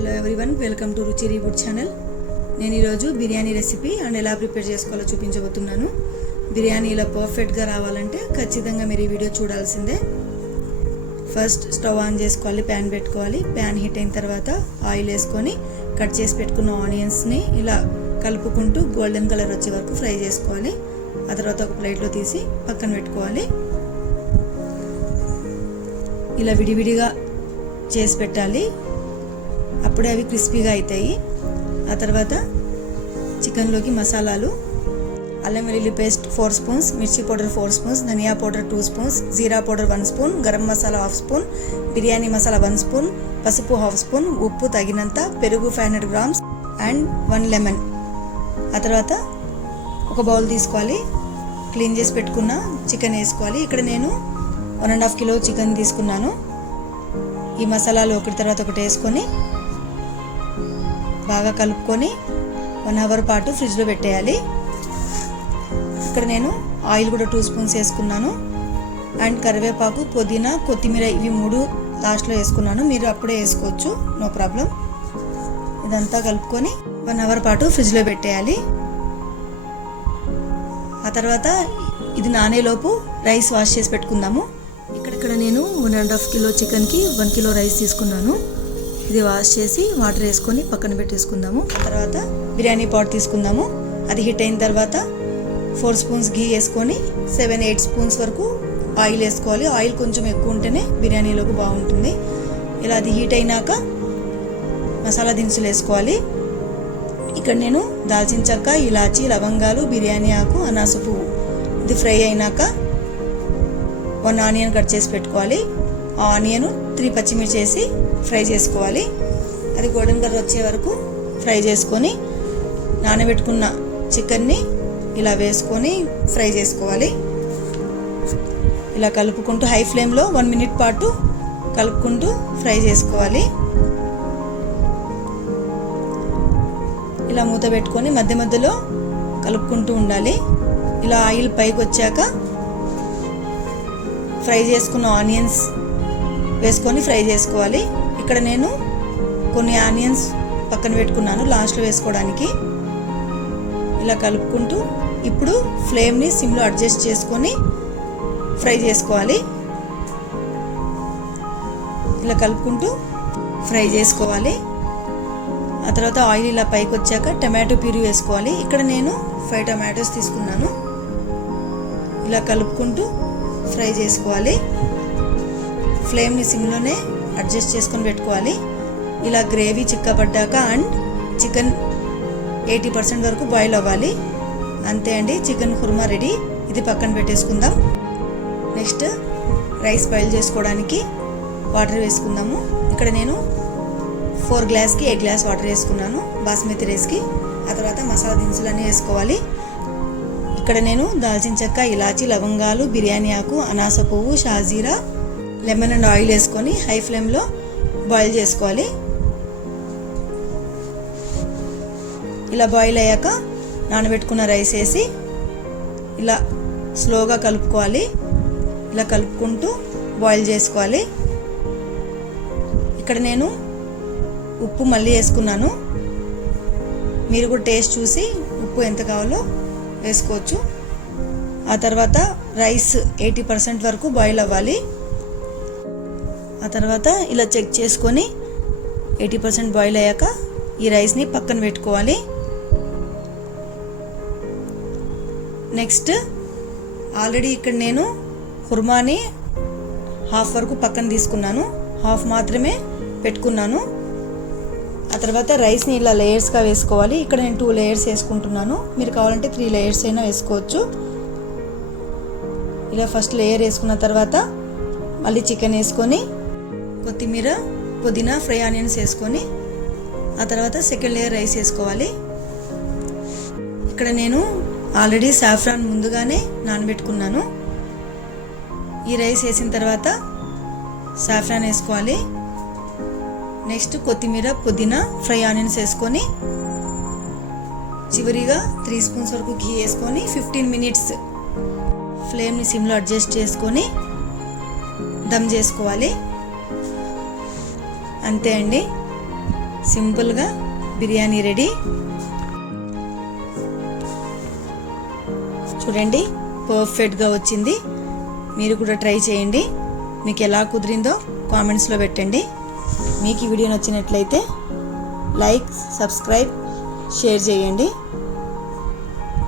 Hello everyone, welcome to రుచి reboot channel. నేను ఈరోజు బిర్యానీ రెసిపీ అండ్ ఎలా ప్రిపేర్ చేసుకోవాలో చూపించబోతున్నాను. బిర్యానీ ఇలా పర్ఫెక్ట్గా రావాలంటే ఖచ్చితంగా మీరు ఈ వీడియో చూడాల్సిందే. ఫస్ట్ స్టవ్ ఆన్ చేసుకోవాలి, ప్యాన్ పెట్టుకోవాలి. ప్యాన్ హీట్ అయిన తర్వాత ఆయిల్ వేసుకొని కట్ చేసి పెట్టుకున్న ఆనియన్స్ని ఇలా కలుపుకుంటూ గోల్డెన్ కలర్ వచ్చే వరకు ఫ్రై చేసుకోవాలి. ఆ తర్వాత ఒక ప్లేట్లో తీసి పక్కన పెట్టుకోవాలి. ఇలా విడివిడిగా చేసి పెట్టాలి, అప్పుడే అవి క్రిస్పీగా అవుతాయి. ఆ తర్వాత చికెన్లోకి మసాలాలు: అల్లం వెల్లుల్లి పేస్ట్ 4 స్పూన్స్, మిర్చి పౌడర్ 4 స్పూన్స్, ధనియా పౌడర్ 2 స్పూన్స్, జీరా powder 1 spoon, garam masala 1/2 spoon, biryani masala 1 spoon, పసుపు 1/2 స్పూన్, ఉప్పు తగినంత, పెరుగు 500 గ్రామ్స్ అండ్ 1 లెమన్. ఆ తర్వాత ఒక బౌల్ తీసుకోవాలి, క్లీన్ చేసి పెట్టుకున్న చికెన్ వేసుకోవాలి. ఇక్కడ నేను 1.5 కిలో చికెన్ తీసుకున్నాను. ఈ మసాలాలు ఒకటి తర్వాత ఒకటి వేసుకొని బాగా కలుపుకొని 1 అవర్ పాటు ఫ్రిడ్జ్లో పెట్టేయాలి. ఇక్కడ నేను ఆయిల్ కూడా 2 స్పూన్స్ వేసుకున్నాను. అండ్ కరివేపాకు, పుదీనా, కొత్తిమీర ఇవి 3 లాస్ట్లో వేసుకున్నాను. మీరు అప్పుడే వేసుకోవచ్చు, నో ప్రాబ్లం. ఇదంతా కలుపుకొని 1 అవర్ పాటు ఫ్రిడ్జ్లో పెట్టేయాలి. ఆ తర్వాత ఇది నానేలోపు రైస్ వాష్ చేసి పెట్టుకుందాము. ఇక్కడ నేను 1.5 కిలో చికెన్కి 1 కిలో రైస్ తీసుకున్నాను. ఇది వాష్ చేసి వాటర్ వేసుకొని పక్కన పెట్టేసుకుందాము. తర్వాత బిర్యానీ పాట్ తీసుకుందాము. అది హీట్ అయిన తర్వాత 4 స్పూన్స్ ఘీ వేసుకొని 7-8 స్పూన్స్ వరకు ఆయిల్ వేసుకోవాలి. ఆయిల్ కొంచెం ఎక్కువ ఉంటేనే బిర్యానీలోకి బాగుంటుంది. ఇలా అది హీట్ అయినాక మసాలా దినుసులు వేసుకోవాలి. ఇక్కడ నేను దాల్చిన చెక్క, ఇలాచీ, లవంగాలు, బిర్యానీ ఆకు, అనాస పువ్వు ఇది ఫ్రై అయినాక 1 ఆనియన్ కట్ చేసి పెట్టుకోవాలి. ఆ ఆనియన్ 3 పచ్చిమిర్చి వేసి ఫ్రై చేసుకోవాలి. అది గోల్డెన్ కలర్ వచ్చే వరకు ఫ్రై చేసుకొని నానబెట్టుకున్న చికెన్ని ఇలా వేసుకొని ఫ్రై చేసుకోవాలి. ఇలా కలుపుకుంటూ హై ఫ్లేమ్లో 1 మినిట్ పాటు కలుపుకుంటూ ఫ్రై చేసుకోవాలి. ఇలా మూత పెట్టుకొని మధ్య మధ్యలో కలుపుకుంటూ ఉండాలి. ఇలా ఆయిల్ పైకి వచ్చాక ఫ్రై చేసుకున్న ఆనియన్స్ వేసుకొని ఫ్రై చేసుకోవాలి. ఇక్కడ నేను కొన్ని ఆనియన్స్ పక్కన పెట్టుకున్నాను లాస్ట్లో వేసుకోవడానికి. ఇలా కలుపుకుంటూ ఇప్పుడు ఫ్లేమ్ని సిమ్లో అడ్జస్ట్ చేసుకొని ఫ్రై చేసుకోవాలి. ఇలా కలుపుకుంటూ ఫ్రై చేసుకోవాలి. ఆ తర్వాత ఆయిల్ ఇలా పైకి వచ్చాక టమాటో ప్యూరీ వేసుకోవాలి. ఇక్కడ నేను 5 టమాటోస్ తీసుకున్నాను. ఇలా కలుపుకుంటూ ఫ్రై చేసుకోవాలి. ఫ్లేమ్ని సిమ్లోనే అడ్జస్ట్ చేసుకొని పెట్టుకోవాలి. ఇలా గ్రేవీ చిక్కబడ్డాక అండ్ చికెన్ 80% వరకు బాయిల్ అవ్వాలి. అంతే అండి, చికెన్ కుర్మా రెడీ. ఇది పక్కన పెట్టేసుకుందాం. నెక్స్ట్ రైస్ బాయిల్ చేసుకోవడానికి వాటర్ వేసుకుందాము. ఇక్కడ నేను 4 గ్లాస్కి 8 గ్లాస్ వాటర్ వేసుకున్నాను బాస్మతి రైస్కి. ఆ తర్వాత మసాలా దినుసులన్నీ వేసుకోవాలి. ఇక్కడ నేను దాల్చిన చెక్క, ఇలాచీ, లవంగాలు, బిర్యానీ ఆకు, అనాస పువ్వు, షాజీరా, లెమన్ అండ్ ఆయిల్ వేసుకొని హై ఫ్లేమ్లో బాయిల్ చేసుకోవాలి. ఇలా బాయిల్ అయ్యాక నానబెట్టుకున్న రైస్ వేసి ఇలా స్లోగా కలుపుకోవాలి. ఇలా కలుపుకుంటూ బాయిల్ చేసుకోవాలి. ఇక్కడ నేను ఉప్పు మళ్ళీ వేసుకున్నాను. మీరు కూడా టేస్ట్ చూసి ఉప్పు ఎంత కావాలో వేసుకోవచ్చు. ఆ తర్వాత రైస్ 80% వరకు బాయిల్ అవ్వాలి. ఆ తర్వాత ఇలా చెక్ చేసుకొని 80% బాయిల్ అయ్యాక ఈ రైస్ని పక్కన పెట్టుకోవాలి. నెక్స్ట్ ఆల్రెడీ ఇక్కడ నేను కుర్మాని హాఫ్ వరకు పక్కన తీసుకున్నాను, హాఫ్ మాత్రమే పెట్టుకున్నాను. ఆ తర్వాత రైస్ని ఇలా లేయర్స్గా వేసుకోవాలి. ఇక్కడ నేను 2 లేయర్స్ వేసుకుంటున్నాను. మీరు కావాలంటే 3 లేయర్స్ అయినా వేసుకోవచ్చు. ఇలా ఫస్ట్ లేయర్ వేసుకున్న తర్వాత మళ్ళీ చికెన్ వేసుకొని కొత్తిమీర, పుదీనా, ఫ్రై ఆనియన్స్ వేసుకొని ఆ తర్వాత సెకండ్ లేయర్ రైస్ వేసుకోవాలి. ఇక్కడ నేను ఆల్రెడీ సాఫ్రాన్ ముందుగానే నానబెట్టుకున్నాను. ఈ రైస్ వేసిన తర్వాత సాఫ్రాన్ వేసుకోవాలి. నెక్స్ట్ కొత్తిమీర, పుదీనా, ఫ్రై ఆనియన్స్ వేసుకొని చివరిగా 3 స్పూన్స్ వరకు ఘీ వేసుకొని 15 మినిట్స్ ఫ్లేమ్ని సిమ్లో అడ్జస్ట్ చేసుకొని దమ్ చేసుకోవాలి. అంతే అండి, సింపుల్గా బిర్యానీ రెడీ. చూడండి పర్ఫెక్ట్గా వచ్చింది. మీరు కూడా ట్రై చేయండి. మీకు ఎలా కుదిరిందో కామెంట్స్లో పెట్టండి. మీకు ఈ వీడియో నచ్చినట్లయితే లైక్, సబ్స్క్రైబ్, షేర్ చేయండి.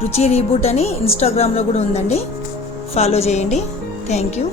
రుచి రీబూట్ అని ఇన్స్టాగ్రామ్లో కూడా ఉందండి, ఫాలో చేయండి. Thank you.